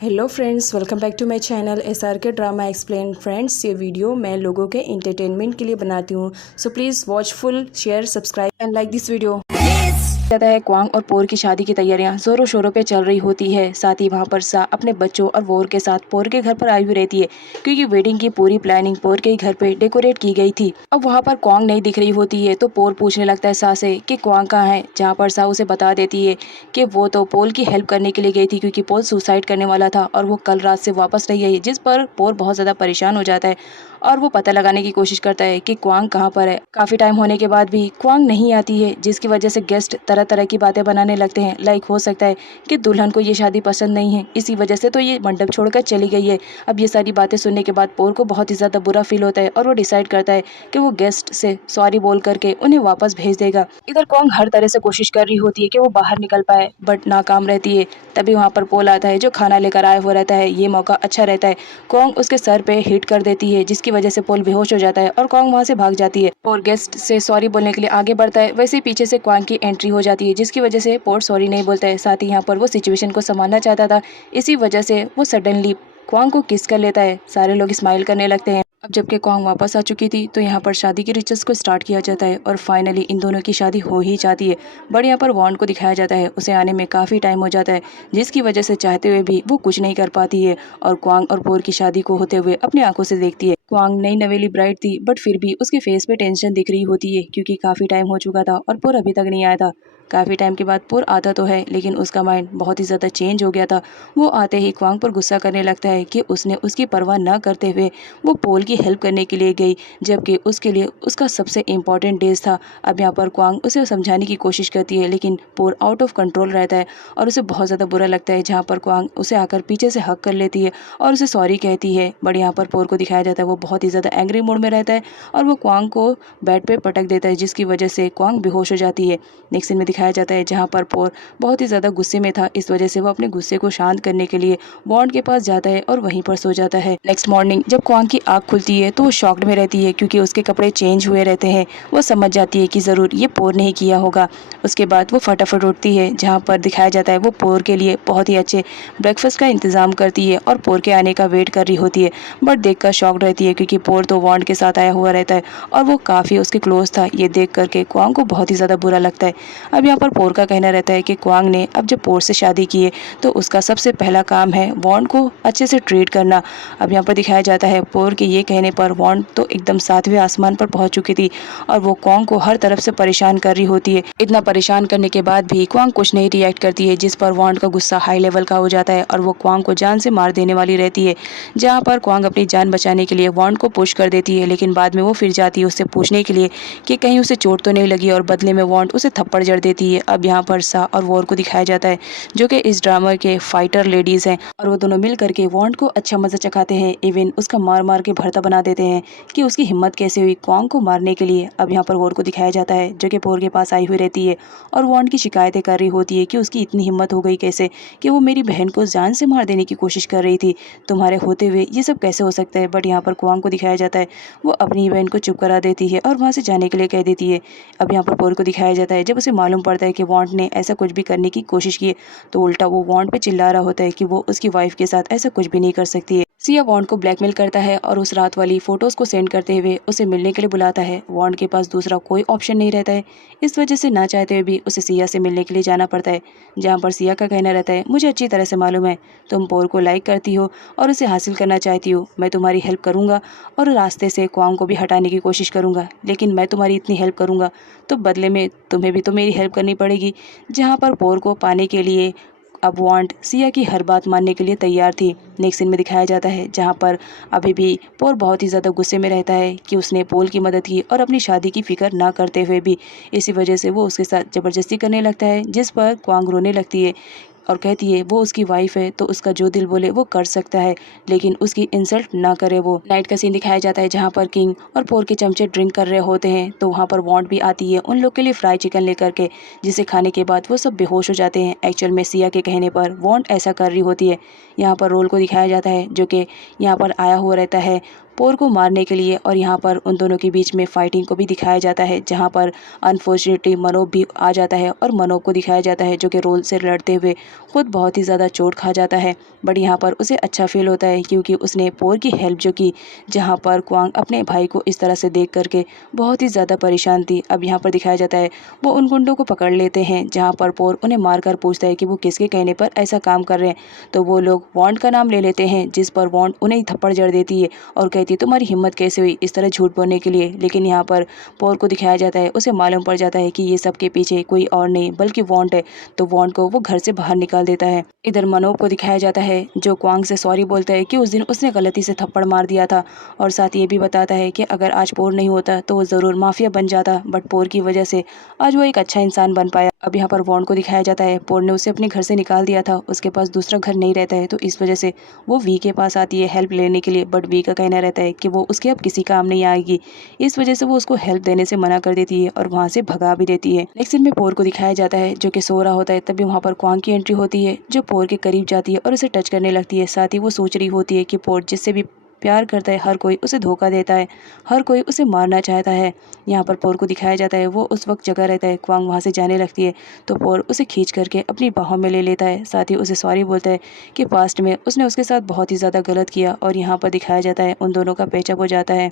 Hello friends, welcome back to my channel SRK drama explain. Friends, ये video मैं लोगों के एंटरटेनमेंट के लिए बनाती हूँ, so please watch full, share, subscribe and like this video. जाता है क्वांग और पोर की शादी की तैयारियां जोरों शोरों पे चल रही होती है। साथ ही वहां पर सा अपने बच्चों और वोर के साथ पोर के घर पर आई हुई रहती है, क्योंकि वेडिंग की पूरी प्लानिंग पोर के घर पे डेकोरेट की गई थी। अब वहां पर क्वांग नहीं दिख रही होती है तो पोर पूछने लगता है सा से कि क्वांग कहाँ है, जहाँ पर सा उसे बता देती है कि वो तो पोल की हेल्प करने के लिए गई थी, क्योंकि पोल सुसाइड करने वाला था और वो कल रात से वापस नहीं आई। जिस पर पोर बहुत ज्यादा परेशान हो जाता है और वो पता लगाने की कोशिश करता है कि क्वांग कहाँ पर है। काफी टाइम होने के बाद भी क्वांग नहीं आती है, जिसकी वजह से गेस्ट तरह तरह की बातें बनाने लगते हैं। लाइक हो सकता है कि दुल्हन को ये शादी पसंद नहीं है, इसी वजह से तो ये मंडप छोड़कर चली गई है। अब ये सारी बातें सुनने के बाद पोर को बहुत ही ज्यादा बुरा फील होता है और वो डिसाइड करता है कि वो गेस्ट से सॉरी बोल करके उन्हें वापस भेज देगा। इधर क्वांग हर तरह से कोशिश कर रही होती है कि वो बाहर निकल पाए, बट नाकाम रहती है। तभी वहाँ पर पोल आता है जो खाना लेकर आया हुआ रहता है। ये मौका अच्छा रहता है, क्वांग उसके सर पे हिट कर देती है, जिसकी वजह से पोल बेहोश हो जाता है और क्वांग वहाँ से भाग जाती है। और गेस्ट से सॉरी बोलने के लिए आगे बढ़ता है, वैसे ही पीछे से क्वांग की एंट्री हो जाती है, जिसकी वजह से पोल सॉरी नहीं बोलता है। साथ ही यहाँ पर वो सिचुएशन को संभालना चाहता था, इसी वजह से वो सडनली क्वांग को किस कर लेता है। सारे लोग स्माइल करने लगते हैं। अब जबकि क्वांग वापस आ चुकी थी तो यहाँ पर शादी के रिचुअल्स को स्टार्ट किया जाता है और फाइनली इन दोनों की शादी हो ही जाती है। बट यहाँ पर वॉन्ड को दिखाया जाता है, उसे आने में काफ़ी टाइम हो जाता है, जिसकी वजह से चाहते हुए भी वो कुछ नहीं कर पाती है और क्वांग और पोर की शादी को होते हुए अपनी आंखों से देखती है। क्वांग नई नवेली ब्राइड थी, बट फिर भी उसके फेस पे टेंशन दिख रही होती है, क्योंकि काफ़ी टाइम हो चुका था और पोर अभी तक नहीं आया था। काफ़ी टाइम के बाद पोर आता तो है, लेकिन उसका माइंड बहुत ही ज़्यादा चेंज हो गया था। वो आते ही क्वांग पर गुस्सा करने लगता है कि उसने उसकी परवाह न करते हुए वो पोल की हेल्प करने के लिए गई, जबकि उसके लिए उसका सबसे इम्पॉर्टेंट डेज था। अब यहाँ पर क्वांग उसे समझाने की कोशिश करती है, लेकिन पोल आउट ऑफ कंट्रोल रहता है और उसे बहुत ज़्यादा बुरा लगता है। जहाँ पर क्वांग उसे आकर पीछे से हक कर लेती है और उसे सॉरी कहती है। बट यहाँ पर पोल को दिखाया जाता है वो बहुत ही ज़्यादा एंग्री मूड में रहता है और वो क्वांग को बेड पे पटक देता है, जिसकी वजह से क्वांग बेहोश हो जाती है। नेक्स्ट सीन में दिखाया जाता है जहाँ पर पोल बहुत ही ज़्यादा गुस्से में था, इस वजह से वो अपने गुस्से को शांत करने के लिए वॉन्ड के पास जाता है और वहीं पर सो जाता है। नेक्स्ट मॉर्निंग जब क्वांग की आँख खुलती है तो वो शॉक्ड में रहती है, क्योंकि उसके कपड़े चेंज हुए रहते हैं। वो समझ जाती है कि ज़रूर ये पोर ने ही किया होगा। उसके बाद वो फटाफट उठती है, जहाँ पर दिखाया जाता है वो पोर के लिए बहुत ही अच्छे ब्रेकफास्ट का इंतजाम करती है और पोर के आने का वेट कर रही होती है। बट देखकर शॉक्ड रहती है, क्योंकि पोर तो वॉन्ड के साथ आया हुआ रहता है और वो काफ़ी उसके क्लोज था। ये देख करके क्वांग को बहुत ही ज़्यादा बुरा लगता है। अब यहाँ पर पोर का कहना रहता है कि क्वांग ने अब जब पोर से शादी की है तो उसका सबसे पहला काम है वॉन्ड को अच्छे से ट्रीट करना। अब यहाँ पर दिखाया जाता है पोर के ये कहने पर वॉन्ड तो एकदम 7वें आसमान पर पहुंच चुकी थी और वो क्वांग को हर तरफ से परेशान कर रही होती है। इतना परेशान करने के बाद भी क्वांग कुछ नहीं रिएक्ट करती है, जिस पर वॉन्ड का गुस्सा हाई लेवल का हो जाता है और वो क्वांग को जान से मार देने वाली रहती है। जहाँ पर क्वांग अपनी जान बचाने के लिए वॉन्ड को पुश कर देती है, लेकिन बाद में वो फिर जाती है उससे पूछने के लिए कि कहीं उसे चोट तो नहीं लगी, और बदले में वॉन्ड उसे थप्पड़ जड़ देती है। अब यहाँ पर सा और वॉर को दिखाया जाता है, जो कि इस ड्रामा के फाइटर लेडीज हैं, और वो दोनों मिल करके वॉन्ड को अच्छा मजा चखाते हैं। इवन उसका मार मार के भरता बना देते हैं कि उसकी हिम्मत कैसे हुई क्वांग को मारने के लिए। अब यहाँ पर वॉर को दिखाया जाता है, जो कि पोर के पास आई हुई रहती है और वॉन्ड की शिकायतें कर रही होती है कि उसकी इतनी हिम्मत हो गई कैसे कि वो मेरी बहन को जान से मार देने की कोशिश कर रही थी, तुम्हारे होते हुए ये सब कैसे हो सकता है। बट यहाँ पर क्वांग को दिखाया जाता है वो अपनी बहन को चुप करा देती है और वहाँ से जाने के लिए कह देती है। अब यहाँ पर पोर को दिखाया जाता है जब उसे मालूम पड़ता है कि वॉन्ड ने ऐसा कुछ भी करने की कोशिश की है, तो उल्टा वो वॉन्ड पे चिल्ला रहा होता है कि वो उसकी वाइफ के साथ ऐसा कुछ भी नहीं कर सकती है। सिया वॉन्ड को ब्लैकमेल करता है और उस रात वाली फोटोज को सेंड करते हुए उसे मिलने के लिए बुलाता है। वॉन्ड के पास दूसरा कोई ऑप्शन नहीं रहता है, इस वजह से ना चाहते हुए भी उसे सिया से मिलने के लिए जाना पड़ता है। जहाँ पर सिया का कहना रहता है मुझे अच्छी तरह से मालूम है तुम पोर को लाइक करती हो और उसे हासिल करना चाहती हो, मैं तुम्हारी हेल्प करूंगा और रास्ते से क्वांग को भी हटाने की कोशिश करूंगा, लेकिन मैं तुम्हारी इतनी हेल्प करूंगा तो बदले में तुम्हें भी तो मेरी हेल्प करनी पड़ेगी। जहाँ पर पोर को पाने के लिए अब वॉन्ड सिया की हर बात मानने के लिए तैयार थी। नेक्स्ट सीन में दिखाया जाता है जहाँ पर अभी भी पोर बहुत ही ज़्यादा गुस्से में रहता है कि उसने पोल की मदद की और अपनी शादी की फिक्र ना करते हुए भी, इसी वजह से वो उसके साथ ज़बरदस्ती करने लगता है, जिस पर क्वांग रोने लगती है और कहती है वो उसकी वाइफ है तो उसका जो दिल बोले वो कर सकता है, लेकिन उसकी इंसल्ट ना करे। वो नाइट का सीन दिखाया जाता है जहाँ पर किंग और पोर के चमचे ड्रिंक कर रहे होते हैं, तो वहाँ पर वॉन्ड भी आती है उन लोग के लिए फ्राई चिकन लेकर के, जिसे खाने के बाद वो सब बेहोश हो जाते हैं। एक्चुअल में सिया के कहने पर वॉन्ड ऐसा कर रही होती है। यहाँ पर रोल को दिखाया जाता है जो कि यहाँ पर आया हुआ रहता है पोर को मारने के लिए। और यहाँ पर उन दोनों के बीच में फाइटिंग को भी दिखाया जाता है, जहाँ पर अनफॉर्चुनेटली मनोब भी आ जाता है और मनोब को दिखाया जाता है जो कि रोल से लड़ते हुए खुद बहुत ही ज़्यादा चोट खा जाता है। बट यहाँ पर उसे अच्छा फील होता है क्योंकि उसने पोर की हेल्प जो की, जहाँ पर क्वांग अपने भाई को इस तरह से देख करके बहुत ही ज़्यादा परेशान थी। अब यहाँ पर दिखाया जाता है वो उन गुंडों को पकड़ लेते हैं, जहाँ पर पोर उन्हें मारकर पूछता है कि वो किसके कहने पर ऐसा काम कर रहे हैं। तो वो लोग वॉन्ड का नाम ले लेते हैं, जिस पर वॉन्ड उन्हें थप्पड़ जड़ देती है और कहती है तुम्हारी हिम्मत कैसे हुई इस तरह झूठ बोलने के लिए। लेकिन यहाँ पर पोर को दिखाया जाता है, उसे मालूम पड़ जाता है कि ये सब के पीछे कोई और नहीं बल्कि वॉन्ड है। तो वॉन्ड को वो घर से बाहर निकाल देता है। इधर मनोब को दिखाया जाता है जो क्वांग से सॉरी बोलता है कि उस दिन उसने गलती से थप्पड़ मार दिया था, और साथ ये भी बताता है कि अगर आज पोर नहीं होता तो वो ज़रूर माफिया बन जाता, बट पोर की वजह से आज वो एक अच्छा इंसान बन पाया। अब यहाँ पर वॉन्ड को दिखाया जाता है पोर ने उसे अपने घर से निकाल दिया था, उसके पास दूसरा घर नहीं रहता है, तो इस वजह से वो वी के पास आती है हेल्प लेने के लिए। बट वी का कहना रहता है कि वो उसके अब किसी काम नहीं आएगी, इस वजह से वो उसको हेल्प देने से मना कर देती है और वहाँ से भगा भी देती है। नेक्स्ट सीन में पोर को दिखाया जाता है जो कि सो रहा होता है, तभी वहाँ पर क्वांग की एंट्री होती है जो पोर के करीब जाती है और उसे टच करने लगती है। साथ ही वो सोच रही होती है कि पोर जिससे भी प्यार करता है हर कोई उसे धोखा देता है, हर कोई उसे मारना चाहता है। यहाँ पर पोर को दिखाया जाता है वो उस वक्त जगह रहता है। क्वांग वहाँ से जाने लगती है तो पोर उसे खींच करके अपनी बाहों में ले लेता है, साथ ही उसे सॉरी बोलता है कि पास्ट में उसने उसके साथ बहुत ही ज़्यादा गलत किया। और यहाँ पर दिखाया जाता है उन दोनों का पैचअप हो जाता है,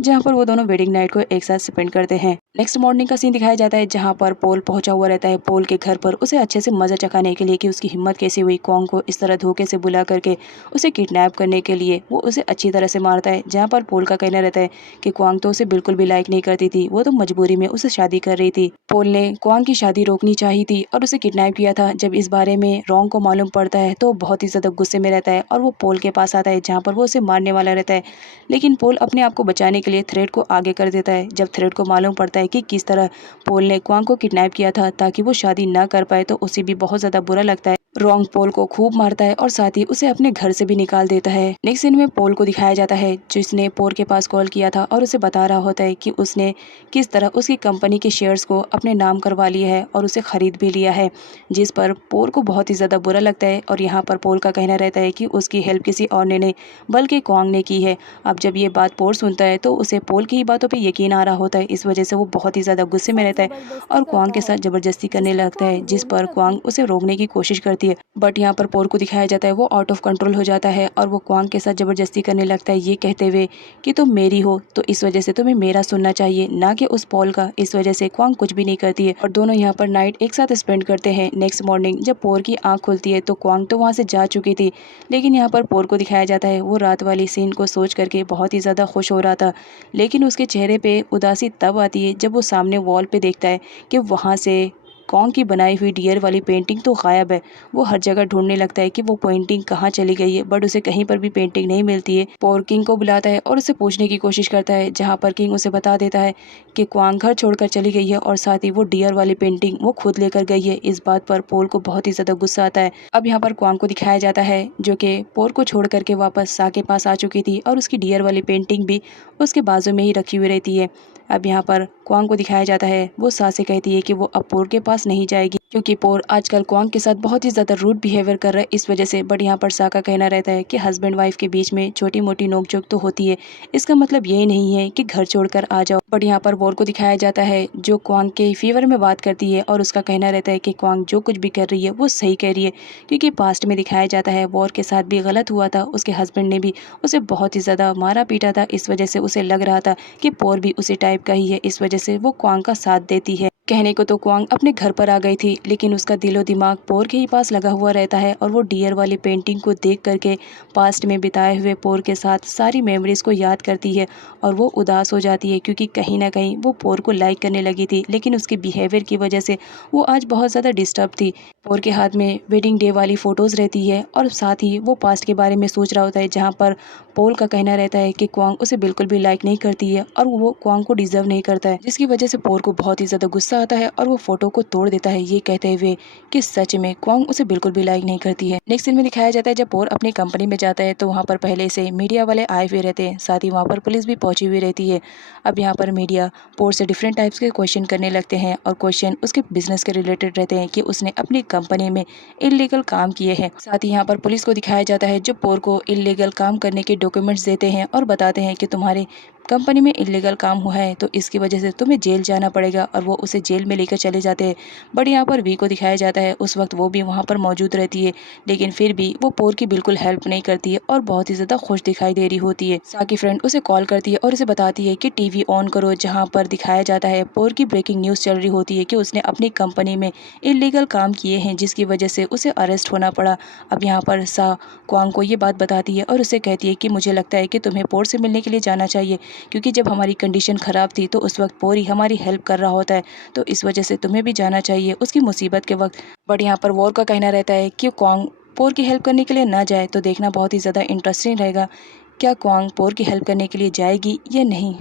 जहाँ पर वो दोनों वेडिंग नाइट को एक साथ स्पेंड करते हैं। नेक्स्ट मॉर्निंग का सीन दिखाया जाता है जहाँ पर पोल पहुंचा हुआ रहता है पोल के घर पर, उसे अच्छे से मज़ा चखाने के लिए कि उसकी हिम्मत कैसी हुई क्वांग को इस तरह धोखे से बुला करके उसे किडनैप करने के लिए। वो उसे अच्छी तरह से मारता है, जहाँ पर पोल का कहना रहता है कि क्वांग तो उसे बिल्कुल भी लाइक नहीं करती थी, वो तो मजबूरी में उसे शादी कर रही थी। पोल ने क्वांग की शादी रोकनी चाहिए थी और उसे किडनैप किया था। जब इस बारे में रॉन्ग को मालूम पड़ता है तो बहुत ही ज़्यादा गुस्से में रहता है और वो पोल के पास आता है जहाँ पर वो उसे मारने वाला रहता है। लेकिन पोल अपने आप को बचाने के लिए थ्रेड को आगे कर देता है। जब थ्रेड को मालूम पड़ता है कि किस तरह पोल ने क्वांग को किडनैप किया था ताकि वो शादी ना कर पाए, तो उसे भी बहुत ज़्यादा बुरा लगता है। रॉन्ग पोल को खूब मारता है और साथ ही उसे अपने घर से भी निकाल देता है। नेक्स्ट सीन में पोल को दिखाया जाता है जिसने पोर के पास कॉल किया था और उसे बता रहा होता है कि उसने किस तरह उसकी कंपनी के शेयर्स को अपने नाम करवा लिया है और उसे खरीद भी लिया है, जिस पर पोल को बहुत ही ज़्यादा बुरा लगता है। और यहाँ पर पोल का कहना रहता है कि उसकी हेल्प किसी और ने नहीं बल्कि क्वांग ने की है। अब जब ये बात पोल सुनता है तो उसे पोल की ही बातों पर यकीन आ रहा होता है, इस वजह से वो बहुत ही ज़्यादा गुस्से में रहता है और क्वांग के साथ ज़बरदस्ती करने लगता है, जिस पर क्वांग उसे रोकने की कोशिश करती है। बट यहाँ पर पोल को दिखाया जाता है वो आउट ऑफ कंट्रोल हो जाता है और वो क्वांग के साथ ज़बरदस्ती करने लगता है, ये कहते हुए कि तुम मेरी हो तो इस वजह से तुम्हें मेरा सुनना चाहिए ना कि उस पोल का। इस वजह से क्वांग कुछ भी नहीं करती है और दोनों यहाँ पर नाइट एक साथ स्पेंड करते हैं। नेक्स्ट मॉर्निंग जब पोल की आँख खुलती है तो क्वांग तो वहाँ से जा चुकी थी, लेकिन यहाँ पर पोल को दिखाया जाता है वो रात वाली सीन को सोच करके बहुत ही ज़्यादा खुश हो रहा था। लेकिन उसके चेहरे पे उदासी तब आती है जब वो सामने वॉल पे देखता है कि वहाँ से क्वांग की बनाई हुई डियर वाली पेंटिंग तो गायब है। वो हर जगह ढूंढने लगता है कि वो पेंटिंग कहाँ चली गई है, बट उसे कहीं पर भी पेंटिंग नहीं मिलती है। पोर किंग को बुलाता है और उसे पूछने की कोशिश करता है, जहाँ पर किंग उसे बता देता है कि क्वांग घर छोड़कर चली गई है और साथ ही वो डियर वाली पेंटिंग वो खुद लेकर गई है। इस बात पर पोल को बहुत ही ज़्यादा गुस्सा आता है। अब यहाँ पर क्वांग को दिखाया जाता है जो कि पोल को छोड़ करके वापस सा के पास आ चुकी थी और उसकी डियर वाली पेंटिंग भी उसके बाजू में ही रखी हुई रहती है। अब यहाँ पर क्वांग को दिखाया जाता है वो सा से कहती है कि वो अब पोर के पास नहीं जाएगी क्योंकि पोर आजकल क्वांग के साथ बहुत ही ज़्यादा रूड बिहेवियर कर रहा है, इस वजह से। बट यहाँ पर सा का कहना रहता है कि हस्बैंड वाइफ के बीच में छोटी मोटी नोकझोंक तो होती है, इसका मतलब यही नहीं है कि घर छोड़कर आ जाओ। बट यहाँ पर वॉर को दिखाया जाता है जो क्वांग के फेवर में बात करती है और उसका कहना रहता है कि क्वांग जो कुछ भी कर रही है वो सही कह रही है, क्योंकि पास्ट में दिखाया जाता है वॉर के साथ भी गलत हुआ था। उसके हस्बैंड ने भी उसे बहुत ही ज़्यादा मारा पीटा था, इस वजह से उसे लग रहा था कि पोर भी उसी टाइप का ही है, इस वजह से वो क्वांग का साथ देती है। कहने को तो क्वांग अपने घर पर आ गई थी, लेकिन उसका दिलो दिमाग पोर के ही पास लगा हुआ रहता है और वो डियर वाली पेंटिंग को देख करके पास्ट में बिताए हुए पोर के साथ सारी मेमोरीज को याद करती है और वो उदास हो जाती है, क्योंकि कहीं ना कहीं वो पोर को लाइक करने लगी थी, लेकिन उसके बिहेवियर की वजह से वो आज बहुत ज़्यादा डिस्टर्ब थी। पोर के हाथ में वेडिंग डे वाली फ़ोटोज़ रहती है और साथ ही वो पास्ट के बारे में सोच रहा होता है, जहाँ पर पोल का कहना रहता है कि क्वांग उसे बिल्कुल भी लाइक नहीं करती है और वो क्वांग को डिजर्व नहीं करता है, जिसकी वजह से पोर को बहुत ही ज़्यादा गुस्सा गुस्सा आता है और वो फोटो को तोड़ देता है, ये कहते हुए कि सच में क्वांग उसे बिल्कुल भी लाइक नहीं करती है। नेक्स्ट सीन में दिखाया जाता है जब पोर अपनी कंपनी में जाता है तो वहाँ पर पहले से मीडिया वाले आए हुए रहते हैं, साथ ही वहाँ पर पुलिस भी पहुंची हुई रहती है। अब यहाँ पर मीडिया पोर से डिफरेंट टाइप्स के क्वेश्चन करने लगते हैं और क्वेश्चन उसके बिजनेस के रिलेटेड रहते हैं कि उसने अपनी कंपनी में इलीगल काम किए हैं। साथ ही यहाँ पर पुलिस को दिखाया जाता है जो पोर को इलीगल काम करने के डॉक्यूमेंट्स देते हैं और बताते हैं कि तुम्हारे कंपनी में इलीगल काम हुआ है तो इसकी वजह से तुम्हें जेल जाना पड़ेगा, और वो उसे जेल में लेकर चले जाते हैं। बट यहाँ पर वी को दिखाया जाता है उस वक्त वो भी वहाँ पर मौजूद रहती है, लेकिन फिर भी वो पोर की बिल्कुल हेल्प नहीं करती है और बहुत ही ज़्यादा खुश दिखाई दे रही होती है। साकी फ्रेंड उसे कॉल करती है और उसे बताती है कि टीवी ऑन करो, जहाँ पर दिखाया जाता है पोर की ब्रेकिंग न्यूज़ चल रही होती है कि उसने अपनी कंपनी में इलीगल काम किए हैं जिसकी वजह से उसे अरेस्ट होना पड़ा। अब यहाँ पर सा क्वांग को ये बात बताती है और उसे कहती है कि मुझे लगता है कि तुम्हें पोर से मिलने के लिए जाना चाहिए, क्योंकि जब हमारी कंडीशन ख़राब थी तो उस वक्त पोर ही हमारी हेल्प कर रहा होता है, तो इस वजह से तुम्हें भी जाना चाहिए उसकी मुसीबत के वक्त। बट यहाँ पर वॉर का कहना रहता है कि क्वांग पोर की हेल्प करने के लिए ना जाए, तो देखना बहुत ही ज़्यादा इंटरेस्टिंग रहेगा क्या क्वांग पोर की हेल्प करने के लिए जाएगी या नहीं।